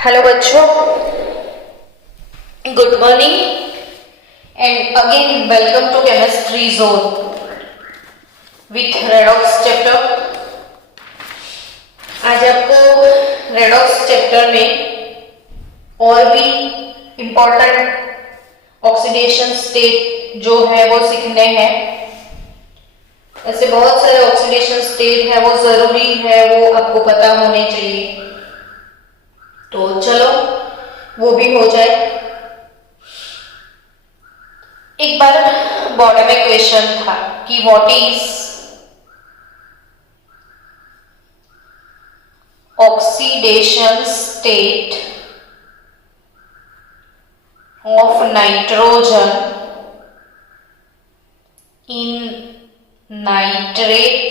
Hello बच्चों, good morning and again welcome to chemistry zone with redox chapter. आज आपको redox chapter में और भी इम्पोर्टेंट ऑक्सीडेशन स्टेट जो है वो सीखने हैं। ऐसे बहुत सारे ऑक्सीडेशन स्टेट है, वो जरूरी है, वो आपको पता होने चाहिए। तो चलो वो भी हो जाए। एक बार बोर्ड में क्वेश्चन था कि what is oxidation state of nitrogen in nitrate,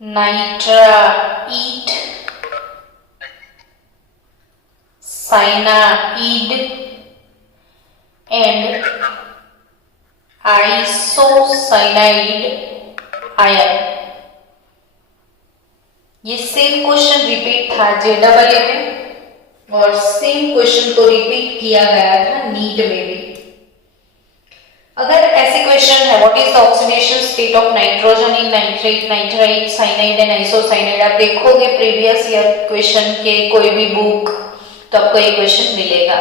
nitrite, cyanide and isocyanide ion. ये सेम क्वेश्चन रिपीट था JEE में और सेम क्वेश्चन को रिपीट किया गया था नीट में भी। अगर ऐसे क्वेश्चन है what is the oxidation state of nitrogen in nitrate, nitrite, cyanide and isocyanide, आप देखोगे प्रीवियस ईयर क्वेश्चन के कोई भी बुक तो आपको ये क्वेश्चन मिलेगा।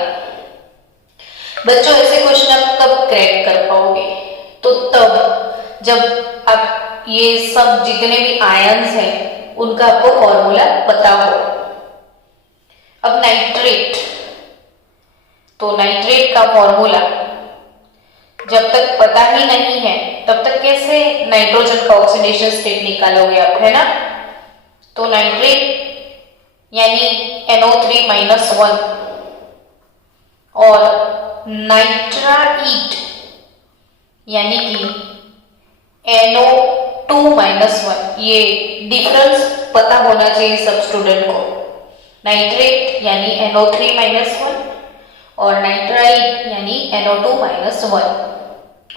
बच्चों ऐसे क्वेश्चन आप कब क्रैक कर पाओगे? तो तब जब आप ये सब जितने भी आयन्स हैं उनका आपको फॉर्मूला पता हो। अब नाइट्रेट, तो नाइट्रेट का फॉर्मूला जब तक पता ही नहीं है तब तक कैसे नाइट्रोजन का ऑक्सीडेशन स्टेट निकालोगे आप, है ना? तो नाइट्रेट यानी NO3-1 और नाइट्राइट यानी कि NO2-1। ये डिफरेंस पता होना चाहिए सब स्टूडेंट को। नाइट्रेट यानी NO3-1 और नाइट्राइट यानी NO2-1।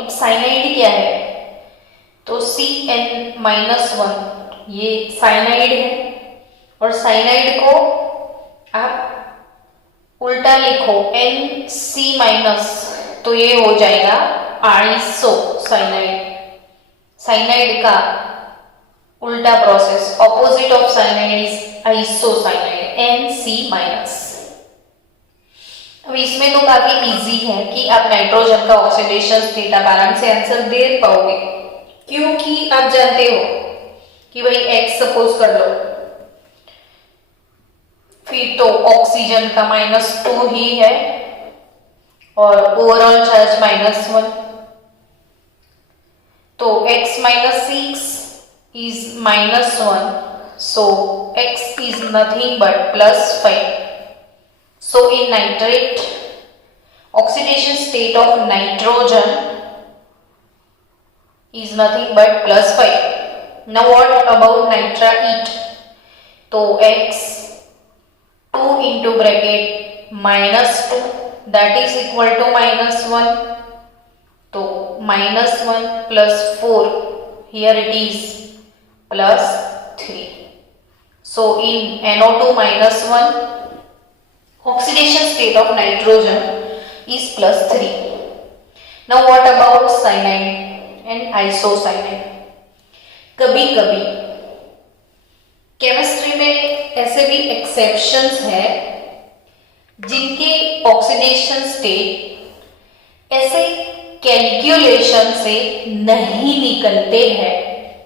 अब साइनाइड क्या है? तो CN-1, ये साइनाइड है और साइनाइड को आप उल्टा लिखो NC-, तो ये हो जाएगा आइसोसाइनाइड। साइनाइड का उल्टा process, opposite of cyanide is isocyanide, NC-। अब इसमें तो काफी इजी है कि आप नाइट्रोजन का ऑक्सीडेशन स्टेट आप आराम से आंसर दे पाओगे, क्योंकि आप जानते हो कि भाई X सपोज कर लो, फिर तो ऑक्सीजन का -2 ही है और ओवरऑल चार्ज -1, तो X - 6 is -1, so X is nothing but +5. So in nitrate, oxidation state of nitrogen is nothing but +5. Now what about nitrite? तो X 2 into bracket -2 that is equal to -1. तो -1 plus 4, here it is +3. So in NO2-1, oxidation state of nitrogen is +3. Now what about cyanide and isocyanide? कभी कभी chemistry में ऐसे भी exceptions है जिनके oxidation state ऐसे कैलकुलेशन से नहीं निकलते हैं।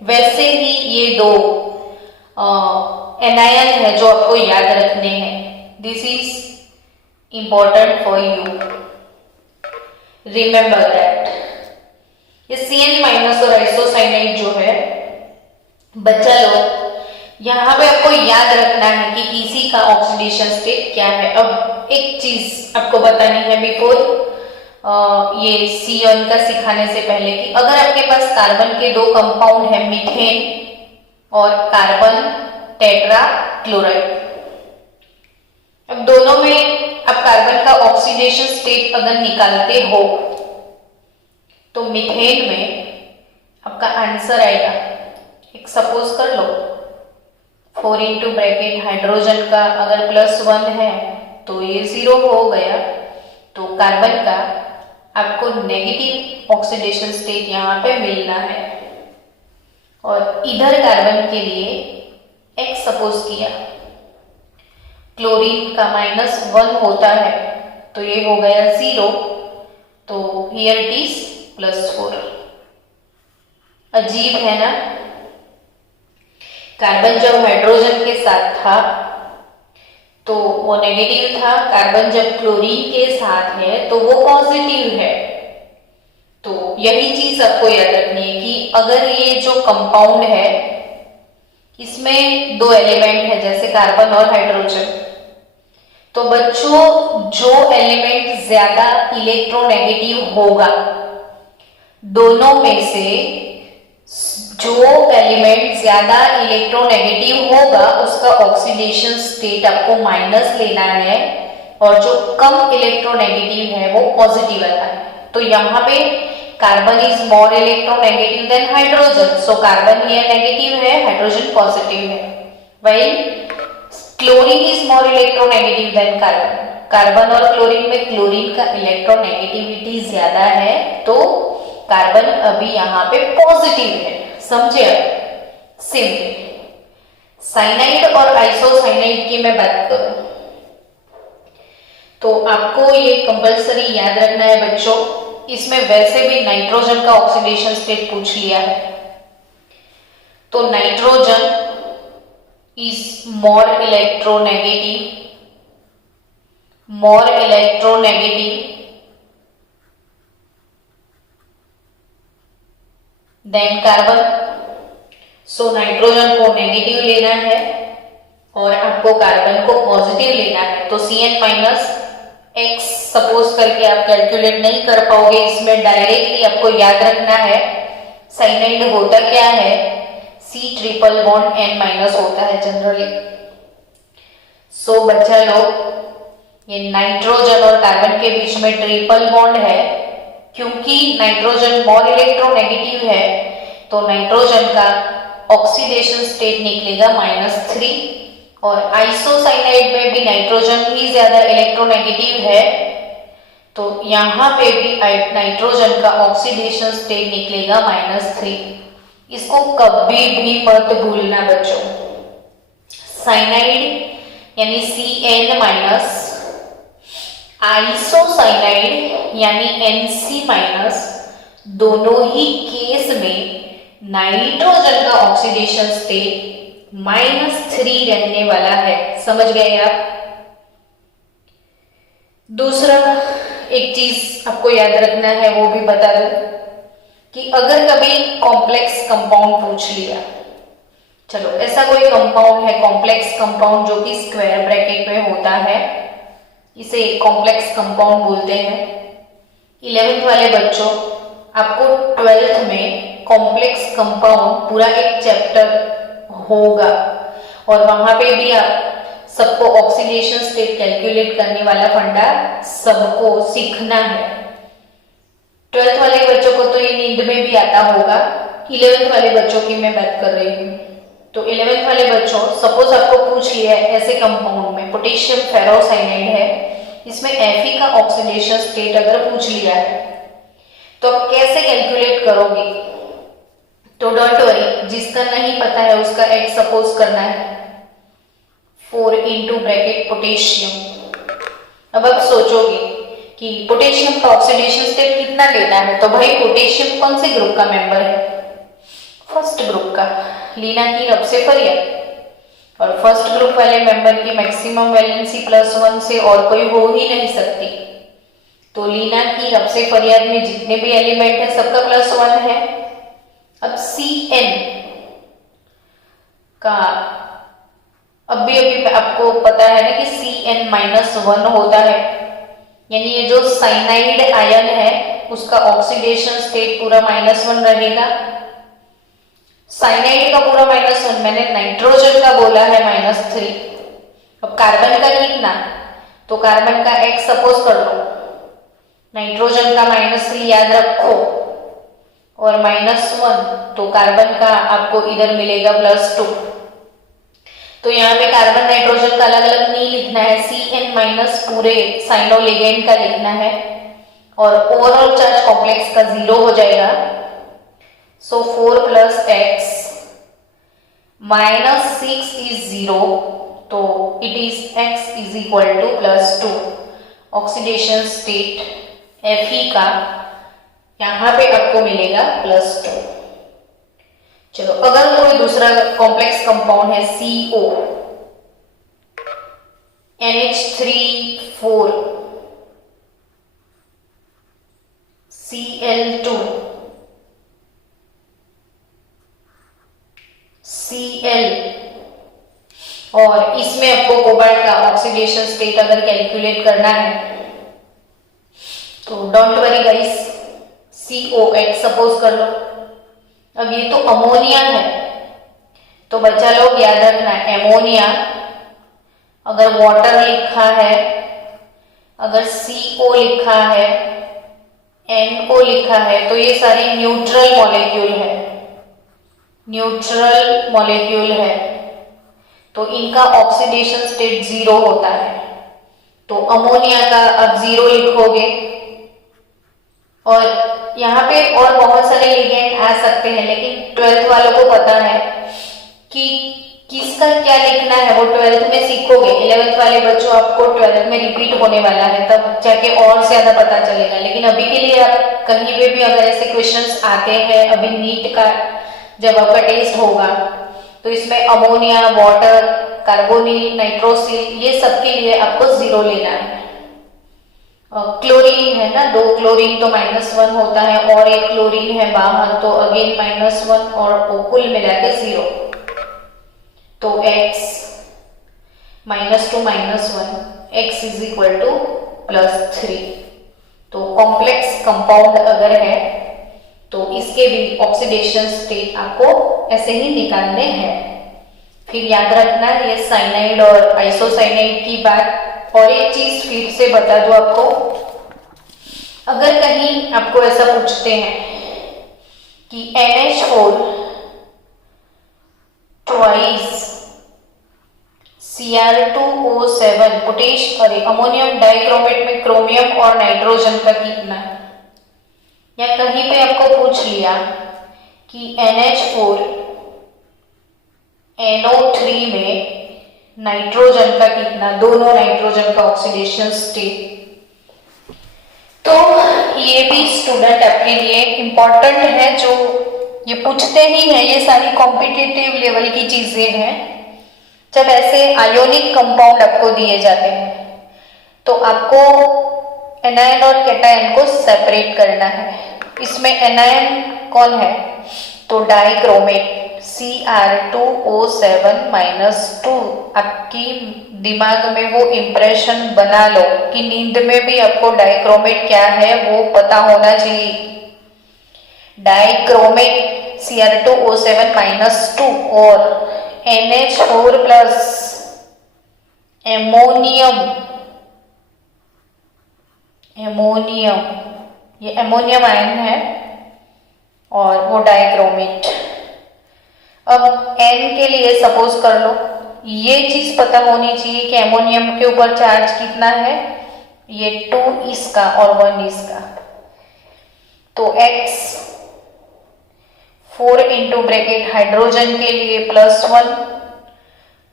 वैसे ही ये दो एनायन है जो आपको याद रखने हैं। This is important for you, remember that. ये CN- और आइसोसाइनाइड जो है बच्चा लोग, यहां पे आपको याद रखना है कि किसी का ऑक्सीडेशन स्टेट क्या है। अब एक चीज आपको बतानी है बिफोर ये C1 का सिखाने से पहले, कि अगर आपके पास कार्बन के 2 कंपाउंड है, मीथेन और कार्बन टेट्रा क्लोराइड, अब दोनों में आप कार्बन का ऑक्सीडेशन स्टेट अगर निकालते हो तो मीथेन में आपका आंसर आएगा, एक सपोज कर लो 4 इंटू ब्रैकेट हाइड्रोजन का अगर +1 है तो ये 0 हो गया। तो कार्बन का आपको नेगेटिव ऑक्सीडेशन स्टेट यहाँ पे मिलना है। और इधर कार्बन के लिए x सपोज किया, क्लोरीन का -1 होता है तो ये हो गया 0, तो हियर इट इज +4। अजीब है ना, कार्बन जब हाइड्रोजन के साथ था तो वो नेगेटिव था, कार्बन जब क्लोरीन के साथ है तो वो पॉजिटिव है। तो यही चीज आपको याद रखनी है कि अगर ये जो कंपाउंड है इसमें 2 एलिमेंट है जैसे कार्बन और हाइड्रोजन, तो बच्चों जो एलिमेंट ज्यादा इलेक्ट्रोनेगेटिव होगा दोनों में से जो एलिमेंट ज्यादा इलेक्ट्रोनेगेटिव होगा उसका ऑक्सीडेशन स्टेट आपको माइनस लेना है, और जो कम इलेक्ट्रोनेगेटिव है वो पॉजिटिव आता है। तो यहाँ पे carbon is more electronegative than hydrogen, so carbon ये नेगेटिव है, हाइड्रोजन पॉजिटिव है। While chlorine is more electronegative than carbon, carbon और क्लोरीन में क्लोरीन का इलेक्ट्रोनेगेटिविटी ज्यादा है तो कार्बन अभी यहाँ पे पॉजिटिव है। समझे आप? सिंपल। साइनाइड और आइसोसाइनाइड की मैं बात करूं तो आपको ये कंपल्सरी याद रखना है बच्चों, इसमें वैसे भी नाइट्रोजन का ऑक्सीडेशन स्टेट पूछ लिया है। तो nitrogen is more electronegative than carbon, so nitrogen को नेगेटिव लेना है और आपको कार्बन को पॉजिटिव लेना है। तो Cn-X सपोज करके आप कैलकुलेट नहीं कर पाओगे, इसमें डायरेक्टली आपको याद रखना है साइनाइड होता क्या है, C ट्रिपल बॉन्ड N- होता है जनरली। सो बच्चा लोग ये नाइट्रोजन और कार्बन के बीच में ट्रिपल बॉन्ड है, क्योंकि नाइट्रोजन मोर इलेक्ट्रोनेगेटिव है तो नाइट्रोजन का ऑक्सीडेशन स्टेट निकलेगा -3, और आइसोसाइनाइड में भी नाइट्रोजन ही ज्यादा इलेक्ट्रोनेगेटिव है तो यहाँ पे भी नाइट्रोजन का ऑक्सीडेशन स्टेट निकलेगा -3। इसको कभी भी मत भूलना बच्चों। साइनाइड यानी Cn- आइसोसाइनाइड यानी Nc-, दोनों ही केस में नाइट्रोजन का ऑक्सीडेशन स्टेट -3 रहने वाला है। समझ गए आप? दूसरा एक चीज आपको याद रखना है वो भी बता दूं कि अगर कभी कॉम्प्लेक्स कंपाउंड पूछ लिया, चलो ऐसा कोई कंपाउंड है कॉम्प्लेक्स कंपाउंड जो कि स्क्वायर ब्रैकेट में होता है, इसे कॉम्प्लेक्स कंपाउंड बोलते हैं। 11th वाले बच्चों आपको 12th में कॉम्प्लेक्स कंपाउंड पूरा एक चैप्टर होगा और वहां पे भी आप सबको ऑक्सीडेशन स्टेट कैलकुलेट करने वाला फंडा सबको सीखना है। 12th वाले बच्चों को तो ये नींद में भी आता होगा, 11th वाले बच्चों की मैं बात कर रही हूँ। तो 11th वाले बच्चों सपोज आपको पूछ लिया है ऐसे कंपाउंड में पोटेशियम फेरोसाइनाइड है, इसमें Fe का ऑक्सीडेशन स्टेट अगर पूछ लिया है तो आप कैसे कैलकुलेट करोगे? तो डोंट वरी, जिसका नहीं पता है उसका x सपोज करना है 4 इंटू ब्रैकेट पोटेशियम। अब आप सोचोगे कि पोटेशियम का ऑक्सीडेशन स्टेट कितना लेना है, तो भाई पोटेशियम कौन से ग्रुप का मेंबर है? फर्स्ट ग्रुप का, लीना की रबसेफरिया, और फर्स्ट ग्रुप वाले मेंबर की मैक्सिमम वैलेंसी +1 से और कोई हो ही नहीं सकती। तो लीना की रबसेफरिया में जितने भी एलिमेंट है सबका +1 है। अब Cn का अभी आपको पता है ना कि Cn-1 होता है, यानी ये जो साइनाइड आयन है उसका ऑक्सीडेशन स्टेट पूरा -1 रहेगा। साइनाइड का पूरा -1, मैंने नाइट्रोजन का बोला है -3। अब कार्बन का कितना? तो कार्बन का x सपोज कर लो, नाइट्रोजन का -3 याद रखो और -1, तो कार्बन का आपको इधर मिलेगा +2। तो यहाँ पे कार्बन नाइट्रोजन का अलग अलग नहीं लिखना है, CN माइनस पूरे साइनो लिगेंड का लिखना है और ओवरऑल चार्ज कॉम्प्लेक्स का 0 हो जाएगा। So 4 plus x minus 6 is 0, तो it is x is equal to +2। Oxidation state Fe का यहाँ पे आपको मिलेगा +2। चलो अगर कोई दूसरा कॉम्प्लेक्स कंपाउंड है CO NH3 4 Cl2 Cl और इसमें आपको कोबाल्ट का ऑक्सीडेशन स्टेट अगर कैलकुलेट करना है तो don't worry guys, COH suppose कर लो। अब ये तो अमोनिया है, तो बच्चा लोग याद रखना, एमोनिया अगर वाटर लिखा है, अगर CO लिखा है, NO लिखा है, तो ये सारे न्यूट्रल मॉलिक्यूल है, न्यूट्रल मॉलिक्यूल है, तो इनका ऑक्सीडेशन स्टेट 0 होता है। तो अमोनिया का अब 0 लिखोगे और यहाँ पे और बहुत सारे लिगेंड आ सकते हैं, लेकिन 12th वालों को पता है कि किसका क्या लिखना है, वो 12th में सीखोगे। 11th वाले बच्चों आपको 12th में रिपीट होने वाला है, तब जाके और ज्यादा पता चलेगा। लेकिन अभी के लिए आप कहीं पे भी अगर ऐसे क्वेश्चंस आते हैं, अभी नीट का जब आपका टेस्ट होगा तो इसमें अमोनिया, वाटर, कार्बोनिल, नाइट्रोसिल, ये सबके लिए आपको 0 लेना है। क्लोरीन है ना, 2 क्लोरीन तो -1 होता है और 1 क्लोरीन है बाहर, तो अगेन -1 और कुल मिला के 0। तो x -2 -1 x is equal to +3। तो कॉम्प्लेक्स कंपाउंड अगर है तो इसके भी ऑक्सीडेशन स्टेट आपको ऐसे ही निकालने हैं। फिर याद रखना ये साइनाइड और आइसोसाइनाइड की बात। और एक चीज फिर से बता दूं आपको, अगर कहीं आपको ऐसा पूछते हैं कि NH4 twice Cr2O7 potash ammonium dichromate में क्रोमियम और नाइट्रोजन का कितना है, या कहीं पे आपको पूछ लिया कि NH4 NO3 में नाइट्रोजन का कितना, दोनों नाइट्रोजन का ऑक्सीडेशन स्टेट, तो ये भी स्टूडेंट आपके लिए इंपॉर्टेंट है, जो ये पूछते ही हैं। ये सारी कॉम्पिटिटिव लेवल की चीजें हैं। जब ऐसे आयोनिक कंपाउंड आपको दिए जाते हैं तो आपको एनायन और कैटायन को सेपरेट करना है। इसमें एनायन कौन है, तो डाइक्रोमेट Cr2O7 -2। आपकी दिमाग में वो इंप्रेशन बना लो कि नींद में भी आपको डाइक्रोमेट क्या है वो पता होना चाहिए। डाइक्रोमेट Cr2O7 -2 और NH4 प्लस एमोनियम, ये एमोनियम आयन है और वो डाइक्रोमेट। अब N के लिए सपोज कर लो, ये चीज पता होनी चाहिए कि एमोनियम के ऊपर चार्ज कितना है, ये 2 इसका और 1 इसका। तो X 4 इंटू ब्रैकेट हाइड्रोजन के लिए +1,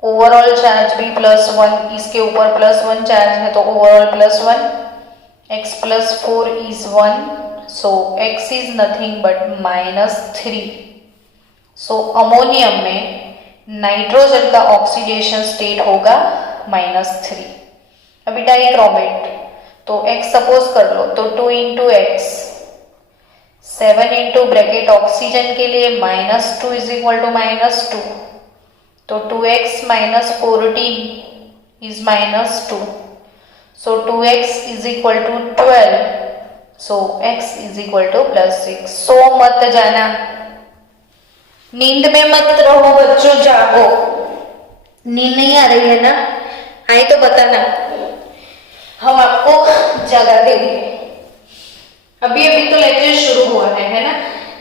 ओवरऑल चार्ज भी +1, इसके ऊपर +1 चार्ज है तो overall +1, x + 4 is 1, so x is nothing but -3। So ammonium में नाइट्रोजन का ऑक्सीडेशन स्टेट होगा -3। अभी डाइक्रोमेट तो x सपोज कर लो, तो 2 into x 7 into bracket oxygen के लिए -2 इज इक्वल टू -2, तो 2x - 14 is -2, so 2x is equal to 12, so x is equal to +6। सो मत जाना, नींद में मत रहो बच्चों, जागो। नींद नहीं आ रही है ना, आई तो बताना, हम आपको जगा देंगे। अभी तो लेक्चर शुरू हुआ है ना,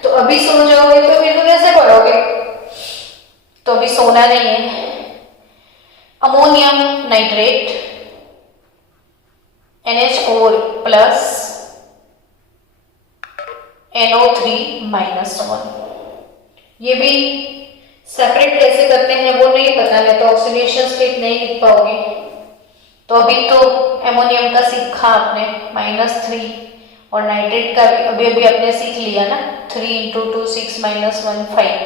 तो अभी सो जाओगे तो फिर तो कैसे पढ़ोगे, तो अभी सोना नहीं है। Ammonium nitrate NH4 plus NO3 -1। ये भी सेपरेट कैसे करते हैं वो नहीं पता है तो ऑक्सीडेशन स्टेट नहीं लिख पाओगे। तो अभी तो एमोनियम का सीखा आपने -3 और नाइट्रेट का भी अभी अभी आपने सीख लिया ना, 3 × 2 6 -1 5।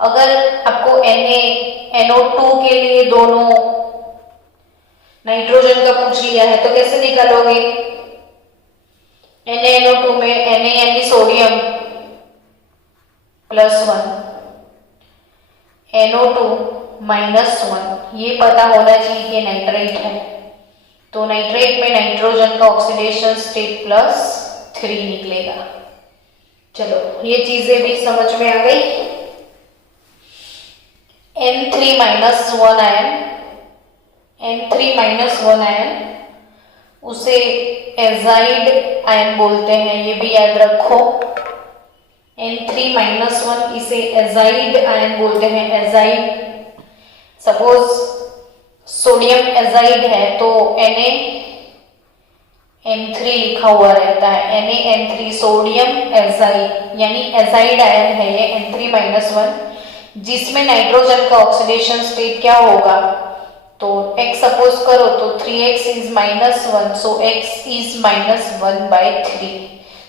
अगर आपको NO2 के लिए दोनों नाइट्रोजन का पूछ लिया है तो कैसे निकालोगे? NaNO2 में Na यानी सोडियम +1, NO2 -1, ये पता होना चाहिए कि नाइट्रेट है। तो नाइट्रेट में नाइट्रोजन का ऑक्सीडेशन स्टेट +3 निकलेगा। चलो ये चीजें भी समझ में आ गई। N3 -1 आयन, N3 -1 आयन उसे एजाइड आयन बोलते हैं, ये भी याद रखो। N3 -1 इसे एजाइड आयन बोलते हैं। एजाइड, सपोज सोडियम एजाइड है तो NaN3 लिखा हुआ रहता है। NaN3 सोडियम एजाइड यानी एजाइड आयन है ये N3 -1, जिसमें नाइट्रोजन का ऑक्सीडेशन स्टेट क्या होगा? तो x सपोज करो तो 3x is -1, so x is -1/3.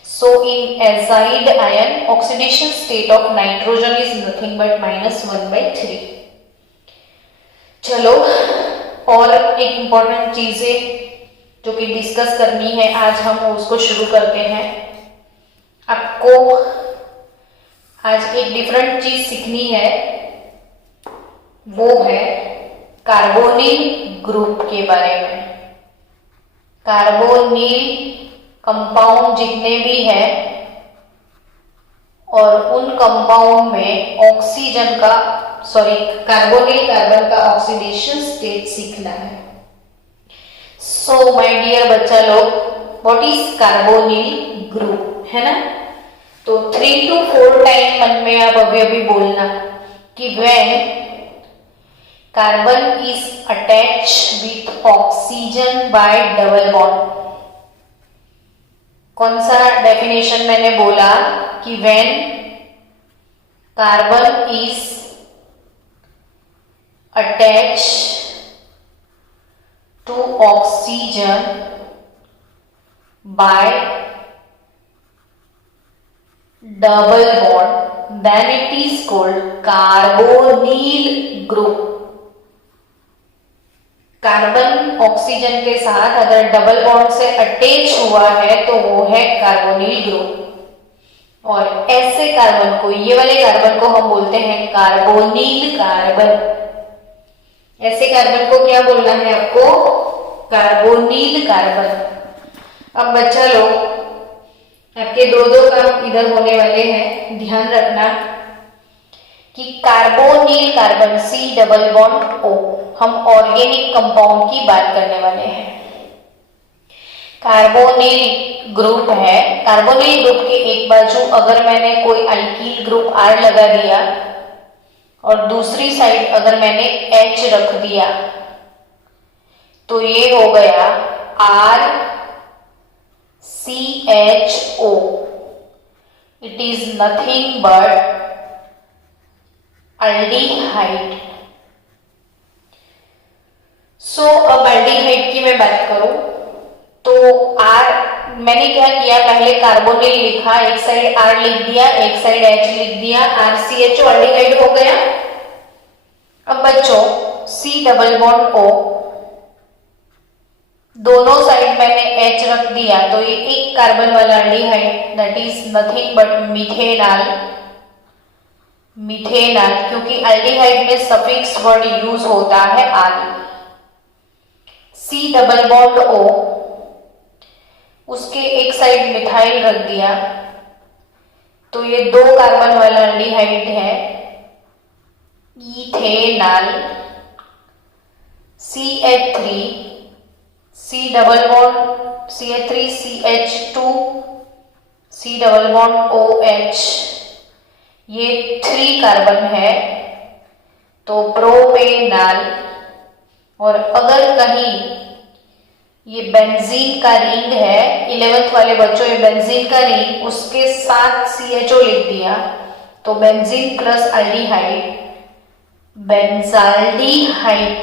So in azide ion oxidation state of nitrogen is nothing but -1/3. चलो और एक इम्पॉर्टेंट चीजें जो कि डिस्कस करनी है आज हम उसको शुरू करते हैं। आपको आज एक डिफरेंट चीज सीखनी है, वो है कार्बोनिल ग्रुप के बारे में। कार्बोनिल कंपाउंड जितने भी हैं और उन कंपाउंड में ऑक्सीजन का कार्बोनिल कार्बन का ऑक्सीडेशन स्टेट सीखना है। सो माय डियर बच्चा लोग, व्हाट इज कार्बोनिल ग्रुप, है ना? तो 3 to 4 टाइम मन में आप अभी अभी बोलना कि when carbon is attached with oxygen by double bond। कौन सा डेफिनेशन मैंने बोला कि when carbon is attached to oxygen by double bond then it is called carbonyl group। Carbon oxygen के साथ अगर डबल बॉन्ड से अटैच हुआ है तो वो है कार्बोनिल ग्रुप। और ऐसे कार्बन को, ये वाले कार्बन को हम बोलते हैं कार्बोनिल कार्बन। ऐसे कार्बन को क्या बोलना है आपको? Carbonyl carbon. अब बच्चा लोग, आपके दो काम इधर होने वाले हैं, ध्यान रखना कि कार्बोनिल कार्बन C+O हम ऑर्गेनिक कंपाउंड की बात करने वाले हैं। कार्बोनिल ग्रुप है, कार्बोनिल ग्रुप के एक बाजू अगर मैंने कोई अल्कील ग्रुप R लगा दिया और दूसरी साइड अगर मैंने H रख दिया तो ये हो गया RCHO। It is nothing but aldehyde. So अब अल्डिहाइड की मैं बात करूं तो R मैंने क्या किया, पहले कार्बोनिल लिखा, एक साइड R लिख दिया, एक साइड H लिख दिया, RCHO अल्डिहाइड हो गया। अब बच्चों C+O दोनों साइड मैंने H रख दिया तो ये एक कार्बन वाला aldehyde, that is nothing but methanol. Methanol, क्योंकि अल्डिहाइड में सफिक्स वर्ड यूज होता है आल। C+O उसके एक साइड मिथाइल रख दिया तो ये 2 कार्बन वाला अल्डिहाइड है ethanol. CH3 CH3 CH2 C+OH, ये 3 कार्बन है तो प्रोपेनॉल। और अगर कहीं ये बेंजीन का रिंग है, 11th वाले बच्चों, ये बेंजीन का रिंग, उसके साथ CHO लिख दिया तो बेंजीन प्लस अल्डिहाइड, बेंजाल्डिहाइड,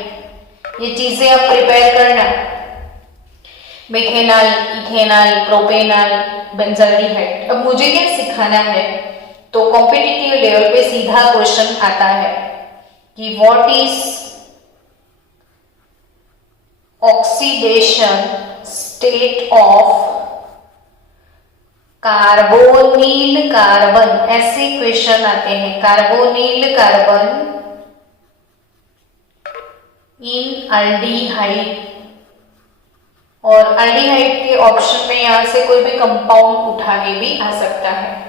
ये चीजें आप प्रिपेयर करना, मिथेनॉल, इथेनॉल, प्रोपेनॉल, बेंजाल्डिहाइड। अब मुझे क्या सिखाना है, तो कॉम्पिटिटिव लेवल पे सीधा क्वेश्चन आता है कि what is oxidation state of carbonyl carbon, ऐसे क्वेश्चन आते हैं। कार्बोनिल कार्बन इन अल्डिहाइड, और अल्डिहाइड के ऑप्शन में यहां से कोई भी कंपाउंड उठा के भी आ सकता है।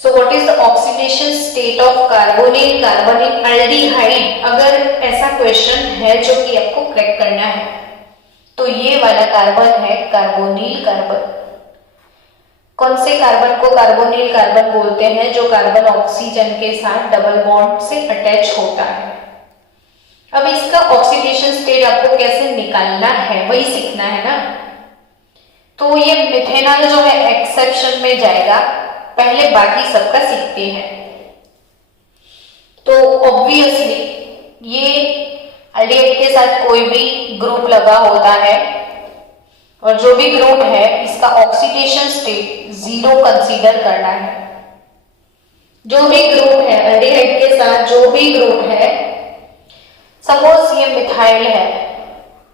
So what is the oxidation state of carbonyl carbon in aldehyde, अगर ऐसा क्वेश्चन है जो कि आपको क्रैक करना है, तो ये वाला कार्बन है कार्बोनिल कार्बन। कौन से कार्बन को कार्बोनिल कार्बन बोलते हैं? जो कार्बन ऑक्सीजन के साथ डबल बॉन्ड से अटैच होता है। अब इसका ऑक्सीडेशन स्टेट आपको कैसे निकालना है वही सीखना है ना। तो ये मिथेनॉल जो है एक्सेप्शन में जाएगा, पहले बाकी सबका सीखते हैं। तो ऑब्वियसली ये अल्डिहाइड के साथ कोई भी ग्रुप लगा होता है, और जो भी ग्रुप है इसका ऑक्सीडेशन स्टेट 0 कंसीडर करना है। जो भी ग्रुप है अल्डिहाइड के साथ, जो भी ग्रुप है, सपोज ये मिथाइल है,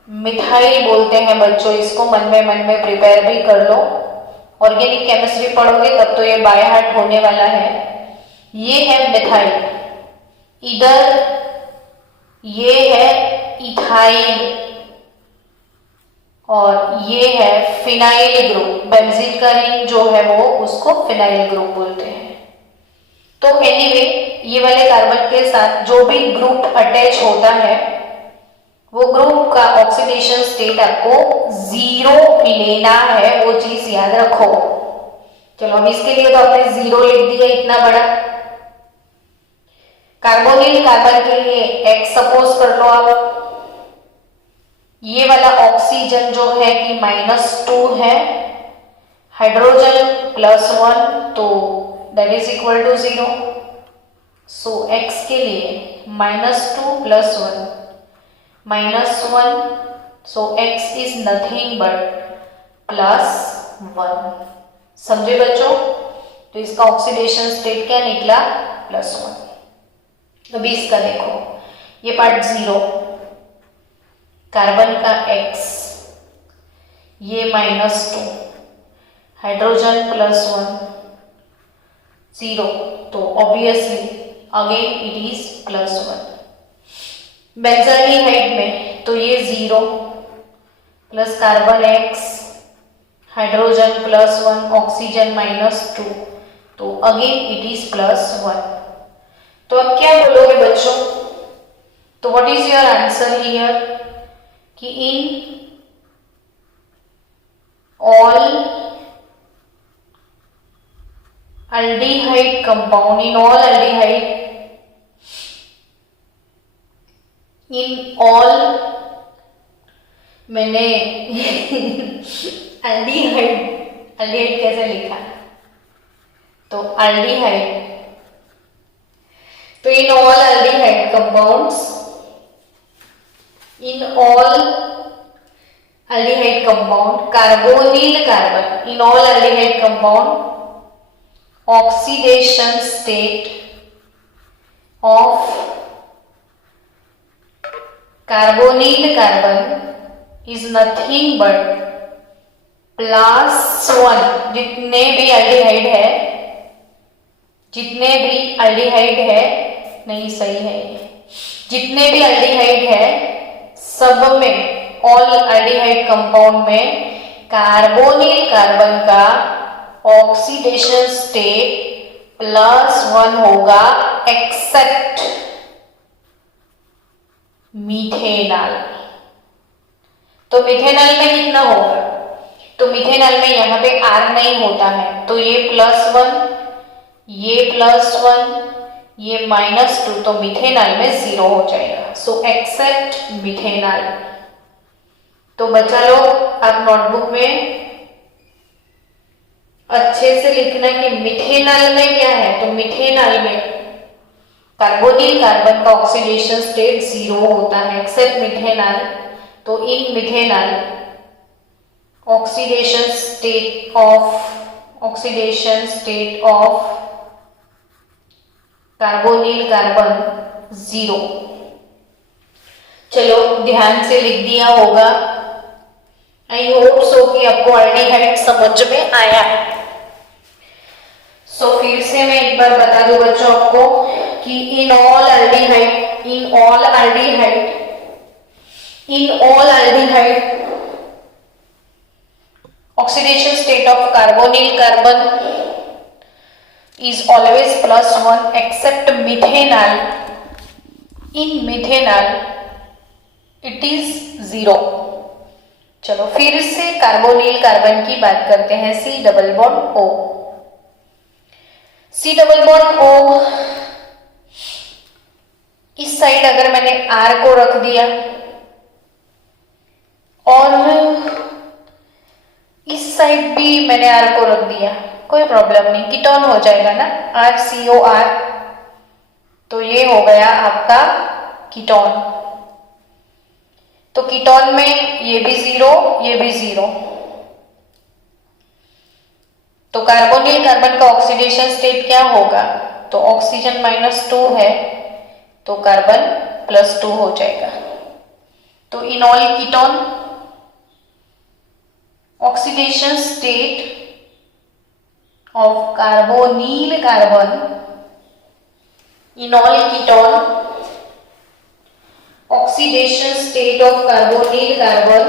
मिथाइल बोलते हैं बच्चों इसको, मन में प्रिपेयर भी कर लो। ऑर्गेनिक केमिस्ट्री पढ़ोगे तब तो ये बाय हार्ट होने वाला है। ये है मिथाइल, इधर ये है इथाइल, और ये है फिनाइल ग्रुप। बेंजीन का रिंग जो है वो उसको फिनाइल ग्रुप बोलते हैं। तो एनीवे ये वाले कार्बन के साथ जो भी ग्रुप अटैच होता है, वो ग्रुप का ऑक्सीडेशन स्टेट आपको 0 लेना है, वो चीज याद रखो। चलो अब इसके लिए तो आपने 0 लिख दिया इतना बड़ा। कार्बोनिल कार्बन के लिए X सपोज कर लो आप। ये वाला ऑक्सीजन जो है कि -2 है, हाइड्रोजन +1, तो that is equal to 0। So X के लिए -2 + 1 -1, so X is nothing but +1। समझे बच्चों? तो इसका ऑक्सीडेशन स्टेट क्या निकला? +1। अभी इसका देखो, ये पार्ट 0, कार्बन का X, ये -2, हाइड्रोजन +1, 0, तो obviously again it is +1। Benzaldehyde में तो ये 0 plus carbon X, hydrogen +1, oxygen -2, तो अगेन इट इज +1। तो अब क्या बोलोगे बच्चों? तो what is your answer here? कि in all aldehyde compound, in all aldehyde, in all, मैंने aldehyde कैसे लिखा? तो aldehyde, तो in all aldehyde compounds, in all aldehyde compound, carbonyl carbon, in all aldehyde compound, oxidation state of carbonyl carbon is nothing but +1। जितने भी aldehyde है, जितने भी अल्डिहाइड है, नहीं सही है, जितने भी अल्डिहाइड है सब में, ऑल अल्डिहाइड कंपाउंड में कार्बोनिल कार्बन का ऑक्सीडेशन स्टेट +1 होगा, एक्सेप्ट मिथेनॉल। तो मिथेनॉल में कितना होगा? तो मिथेनॉल में यहाँ पे R नहीं होता है, तो ये +1, ये +1, ये -2, तो मिथेनॉल में 0 हो जाएगा। So except methanol. तो बच्चा लोग आप नोटबुक में अच्छे से लिखना कि मिथेनॉल में क्या है। तो मिथेनॉल में कार्बोनिल कार्बन का ऑक्सीडेशन स्टेट 0 होता है एक्सेप्ट मिथेनॉल। तो इन methanol oxidation state of carbonyl carbon 0। चलो ध्यान से लिख दिया होगा। आई होप सो कि आपको एल्डिहाइड समझ में आया है। सो फिर से मैं एक बार बता दूं बच्चों आपको कि in all aldehyde oxidation state of carbonyl carbon is always +1 except methanol. In methanol it is 0। चलो फिर से कार्बोनिल कार्बन की बात करते हैं। C double bond O, C double bond O इस साइड अगर मैंने R को रख दिया और इस साइड भी मैंने R को रख दिया, कोई प्रॉब्लम नहीं, कीटोन हो जाएगा ना, RCOR। तो ये हो गया आपका कीटोन। तो कीटोन में ये भी 0, ये भी 0। तो कार्बोनिल कार्बन का ऑक्सीडेशन स्टेट क्या होगा। तो ऑक्सीजन -2 है तो कार्बन +2 हो जाएगा। तो in all ketone oxidation state of carbonyl carbon, in all ketone oxidation state of carbonyl carbon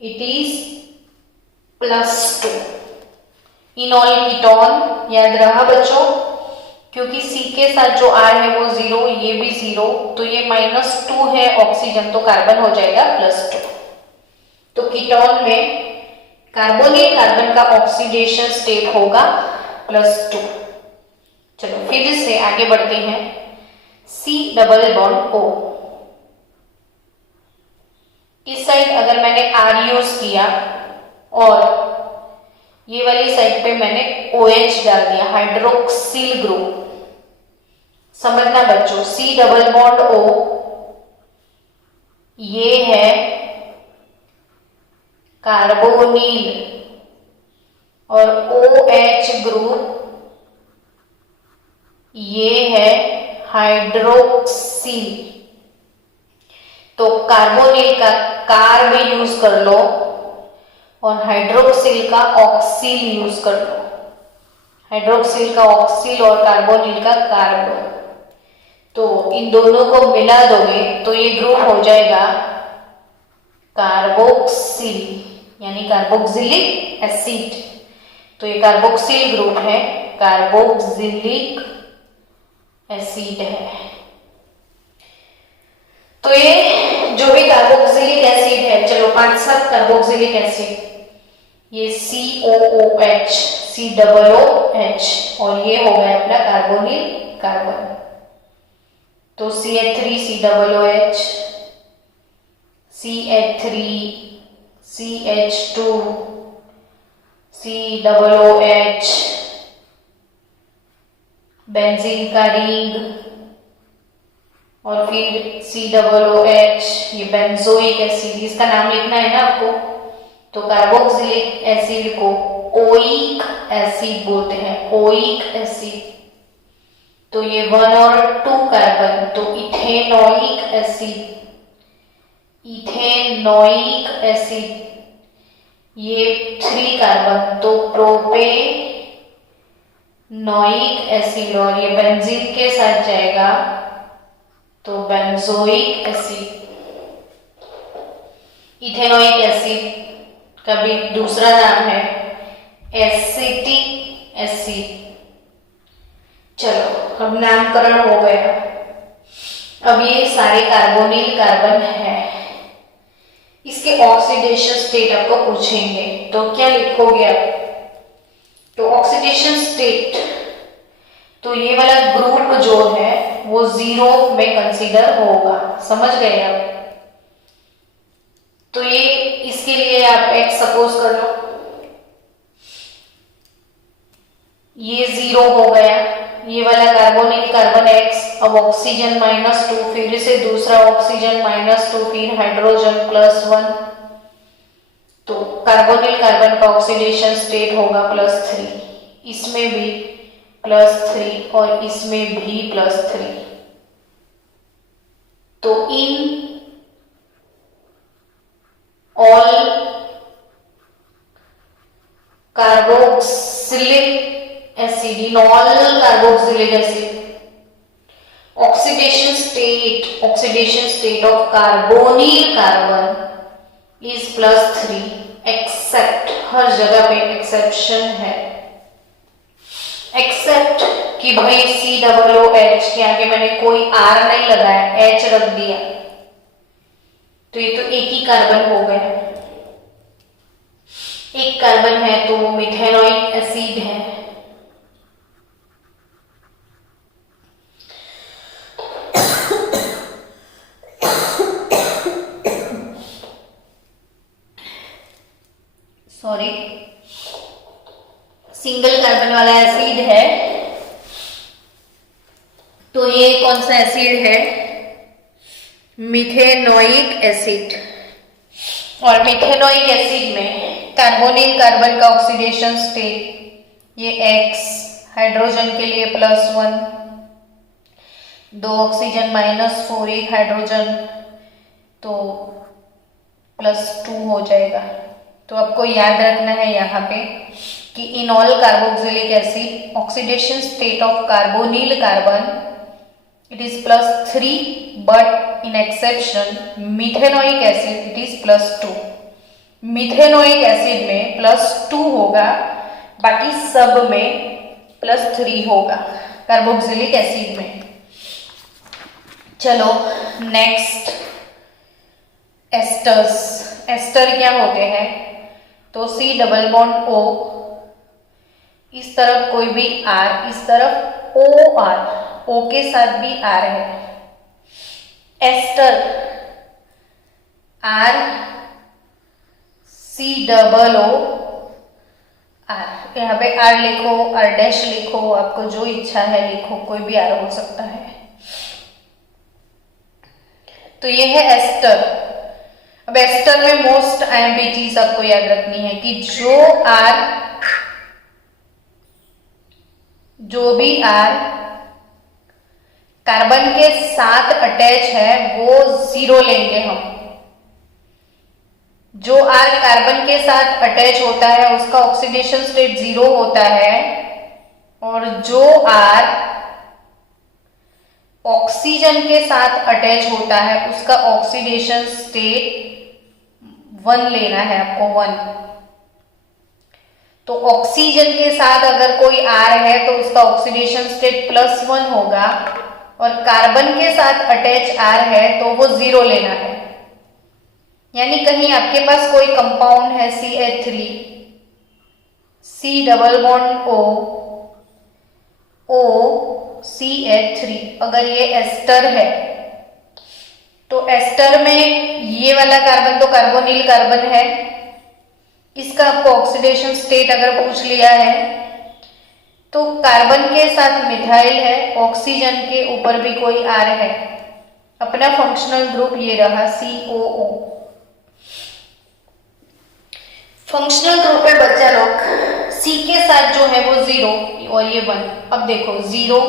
it is +2 in all ketone. याद रहा बच्चों, क्योंकि C के साथ जो R है वो 0, ये भी 0, तो ये -2 है ऑक्सीजन, तो कार्बन हो जाएगा +2। तो कीटोन में कार्बोनिल कार्बन का ऑक्सीडेशन स्टेट होगा +2। चलो फिर से आगे बढ़ते हैं। C डबल बॉन्ड O, इस साइड अगर मैंने R यूज किया और ये वाली साइड पे मैंने OH डाल दिया, हाइड्रोक्सिल ग्रुप। समझना बच्चों, C डबल बॉन्ड O ये है कार्बोनिल और OH ग्रुप ये है हाइड्रोक्सिल। तो कार्बोनिल का कार भी यूज कर लो और हाइड्रोक्सिल का ऑक्सिल यूज कर लो। हाइड्रोक्सिल का ऑक्सिल और कार्बोनिल का कार्बो, तो इन दोनों को मिला दोगे तो ये ग्रुप हो जाएगा कार्बोक्सिल, यानी कार्बोक्सिलिक एसिड। तो ये कार्बोक्सिल ग्रुप है, कार्बोक्सिलिक एसिड है। तो ये जो भी कार्बोक्सिलिक एसिड है, चलो 5-7 कार्बोक्सिलिक एसिड, ये COOH, COOH, और ये हो गया अपना कार्बोनिल कार्बन। तो CH3 COOH, CH3 CH2 COOH, benzene का रिंग और फिर COOH, ये बेंजोइक एसिड, इसका नाम लिखना है ना आपको। तो कार्बोक्सिलिक एसिड को ओइक एसिड बोलते हैं, ओइक एसिड। तो ये 1 और 2 कार्बन, तो इथेनोइक एसिड, इथेनोइक एसिड, ये 3 कार्बन, तो प्रोपेनोइक एसिड, और ये बेंजीन के साथ जाएगा तो बेंजोइक एसिड। इथेनोइक एसिड का भी दूसरा नाम है एसिटिक एसिड। चलो अब नामकरण हो गया। अब ये सारे कार्बोनिल कार्बन है, इसके ऑक्सीडेशन स्टेट आपको पूछेंगे तो क्या लिखोगे आप। तो ऑक्सीडेशन स्टेट, तो ये वाला ग्रुप जो है वो 0 में कंसीडर होगा। समझ गए आप? तो ये इसके लिए आप x सपोज कर लो, ये 0 हो गया, ये वाला कार्बोनिल कार्बन X, अब ऑक्सीजन -2, फिर से दूसरा ऑक्सीजन -2, फिर हाइड्रोजन +1, तो कार्बोनिल कार्बन का ऑक्सीडेशन स्टेट होगा +3, इसमें भी +3 और इसमें भी +3। तो in all carboxylic acid, in all carboxylic acid, oxidation state of carbonyl carbon is +3, except, हर जगह पे एक्सेप्शन है, एक्सेप्ट कि भाई COOH के आगे मैंने कोई R नहीं लगाया, H रख दिया, तो ये तो एक ही कार्बन हो गया, एक कार्बन है तो वो मिथेनोइक एसिड है। सॉरी, सिंगल कार्बन वाला एसिड है, तो ये कौन सा एसिड है? Methanoic acid. और मिथेनोइक एसिड में कार्बोनिल कार्बन का ऑक्सीडेशन स्टेट ये X, हाइड्रोजन के लिए +1, 2 ऑक्सीजन -4, 1 हाइड्रोजन, तो +2 हो जाएगा। तो आपको याद रखना है यहाँ पे कि in all carboxylic acid oxidation state of carbonyl carbon it is +3, but in exception methanoic acid it is +2। Methanoic acid में +2 होगा, बाकी सब में +3 होगा कार्बोक्सिलिक एसिड में। चलो नेक्स्ट, एस्टर्स। एस्टर क्या होते हैं? तो C डबल बॉन्ड O, इस तरफ कोई भी R, इस तरफ OR, O के साथ भी R है। Ester R C double O R, यहाँ पे R लिखो, R डैश लिखो, आपको जो इच्छा है लिखो, कोई भी R हो सकता है। तो ये है एस्टर। अब एस्टर में मोस्ट IMP चीज आपको याद रखनी है कि जो भी R कार्बन के साथ अटैच है वो 0 लेंगे हम। जो R कार्बन के साथ अटैच होता है उसका ऑक्सीडेशन स्टेट 0 होता है, और जो R ऑक्सीजन के साथ अटैच होता है उसका ऑक्सीडेशन स्टेट 1 लेना है आपको, 1। तो ऑक्सीजन के साथ अगर कोई R है तो उसका ऑक्सीडेशन स्टेट +1 होगा, और कार्बन के साथ अटैच R है तो वो 0 लेना है। यानी कहीं आपके पास कोई कंपाउंड है CH3, C double bond O CH3, अगर ये एस्टर है तो एस्टर में ये वाला कार्बन तो कार्बोनिल कार्बन है, इसका आपको ऑक्सीडेशन स्टेट अगर पूछ लिया है तो कार्बन के साथ मिथाइल है, ऑक्सीजन के ऊपर भी कोई R है, अपना फंक्शनल ग्रुप ये रहा COO। फंक्शनल ग्रुप में बच्चा लोग C के साथ जो है वो 0 और ये 1। अब देखो 0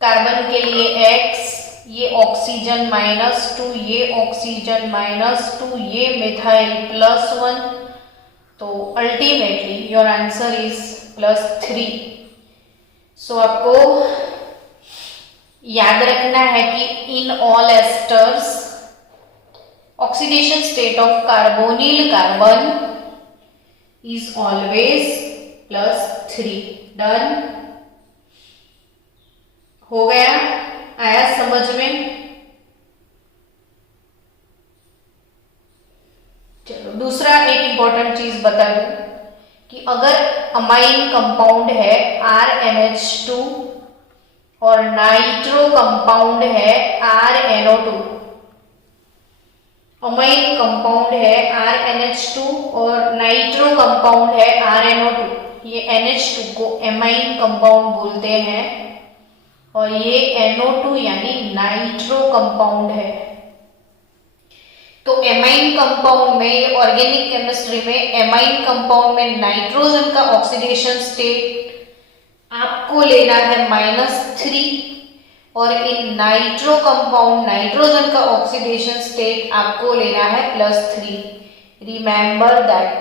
कार्बन के लिए X, ये ऑक्सीजन -2, ये ऑक्सीजन -2, ये मिथाइल +1, तो अल्टीमेटली योर आंसर इज +3। सो आपको याद रखना है कि in all asters oxidation state of carbonyl carbon is always +3। Done हो गया? आया समझ में? चलो दूसरा एक इंपॉर्टेंट चीज बता दूं कि अगर अमाइन कंपाउंड है RNH2 और नाइट्रो कंपाउंड है RnO2, अमाइन कंपाउंड है RnH2 और नाइट्रो कंपाउंड है RnO2। ये NH2 को एमाइन कंपाउंड बोलते हैं और ये NO2 यानी नाइट्रो कंपाउंड है। तो एमाइन कंपाउंड में, ऑर्गेनिक केमिस्ट्री में एमाइन कंपाउंड में नाइट्रोजन का ऑक्सीडेशन स्टेट आपको लेना है -3 और इन नाइट्रो कंपाउंड नाइट्रोजन का ऑक्सीडेशन स्टेट आपको लेना है +3। Remember that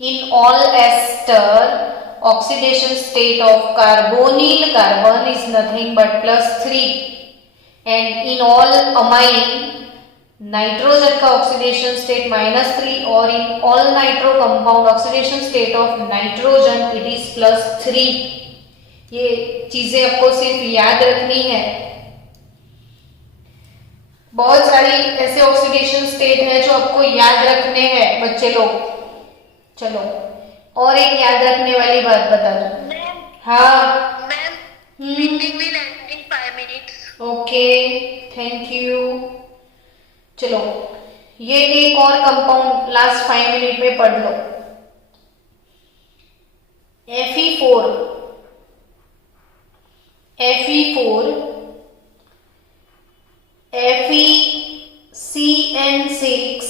in all ester oxidation state of carbonyl carbon is nothing but +3 and in all amine nitrogen का ऑक्सीडेशन स्टेट -3 और in all nitro compound oxidation state of nitrogen it is +3। ये चीजें आपको सिर्फ याद रखनी है। बहुत सारी ऐसे ऑक्सीडेशन स्टेट है जो आपको याद रखने हैं बच्चे लोग। चलो और एक याद रखने वाली बात बता दो। हाँ meeting will and in 5 minutes. Okay, thank you. चलो ये एक और कंपाउंड लास्ट 5 मिनट में पढ़ लो। Fe4 FeCN6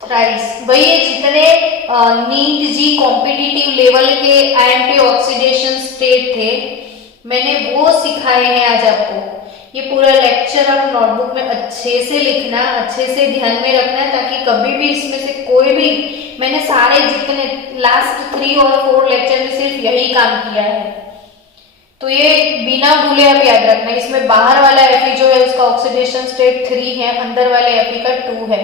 thrice. भाई ये जितने नीट जी कॉम्पिटिटिव लेवल के आईएमपी ऑक्सीडेशन स्टेट थे मैंने वो सिखाए हैं आज आपको। ये पूरा लेक्चर आप नोटबुक में अच्छे से लिखना, अच्छे से ध्यान में रखना ताकि कभी भी इसमें से कोई भी, मैंने सारे जितने लास्ट 3 और 4 लेक्चर में सिर्फ यही काम किया है, तो ये बिना भूले आप याद रखना। इसमें बाहर वाला Fe जो है उसका ऑक्सीडेशन स्टेट 3 है, अंदर वाले Fe का 2 है।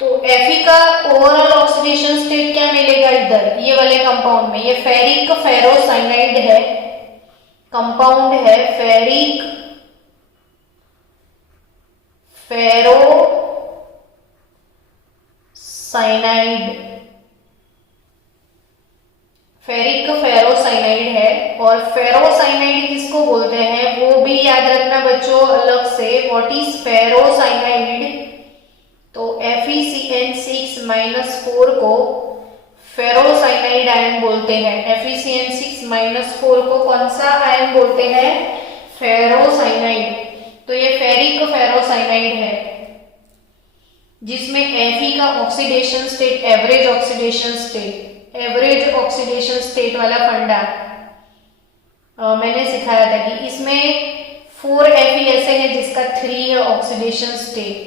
तो Fe का ओवरऑल ऑक्सीडेशन स्टेट क्या मिलेगा इधर ये वाले कंपाउंड में? ये फेरिक फेरोसाइनाइड है, कंपाउंड है फेरिक फेरोसाइनाइड, फेरिक फेरोसाइनाइड है। और फेरोसाइनाइड किसको बोलते हैं वो भी याद रखना बच्चों अलग से। What is ferrocyanide? तो FeCN6-4 को फेरोसाइनाइड आयन बोलते हैं। FeCN6-4 को कौन सा आयन बोलते हैं? फेरोसाइनाइड। तो ये फेरिक फेरोसाइनाइड है जिसमें Fe का oxidation state average oxidation state वाला फंडा मैंने सिखाया था कि इसमें 4 Fe ऐसे हैं जिसका 3 है ऑक्सीडेशन स्टेट,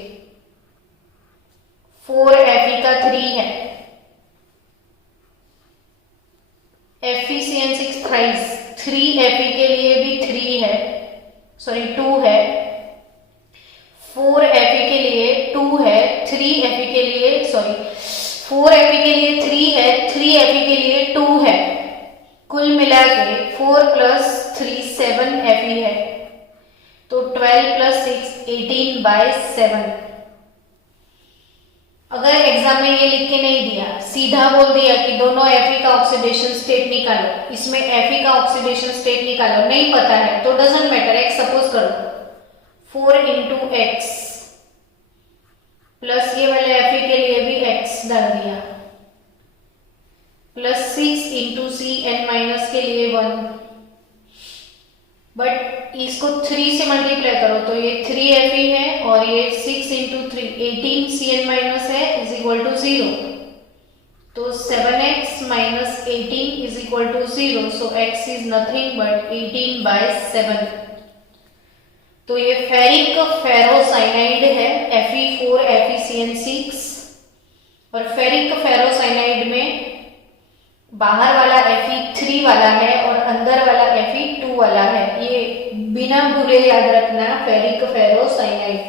4 Fe का 3 है। FeCN6 थ्राइस 3 Fe के लिए भी 3 है, सॉरी 2 है, 4 Fe के लिए 2 है, 3 Fe के लिए, सॉरी 4 Fe के लिए 3 है, 3 Fe के लिए 2 है, कुल मिला के 4 + 3 7 Fe है। तो 12 + 6 18/7। अगर एग्जाम में ये लिख के नहीं दिया, सीधा बोल दिया कि दोनों Fe का ऑक्सीडेशन स्टेट निकालो, इसमें Fe का ऑक्सीडेशन स्टेट निकालो, नहीं पता है तो डजंट मैटर, x सपोज करो 4 × x प्लस ये वाले Fe के लिए भी x डाल दिया प्लस 6 × Cn- के लिए 1, बट इसको 3 से मल्टीप्लाई करो तो ये 3 Fe है और ये 6 × 3 18 Cn- है इज इक्वल टू 0। तो 7x - 18 is equal to 0। So x is nothing but 18/7। तो ये फेरिक फेरोसाइनाइड है Fe4 FeCN6। और फेरिक फेरोसाइनाइड में बाहर वाला Fe3 वाला है और अंदर वाला Fe2 वाला है, ये बिना भूले याद रखना, फेरिक फेरोसाइनाइड।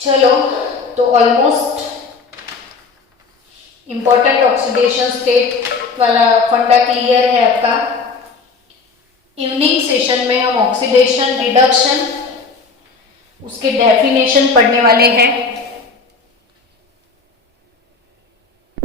चलो तो ऑलमोस्ट इंपॉर्टेंट ऑक्सीडेशन स्टेट वाला फंडा क्लियर है आपका। इवनिंग सेशन में हम ऑक्सीडेशन रिडक्शन उसके डेफिनेशन पढ़ने वाले हैं।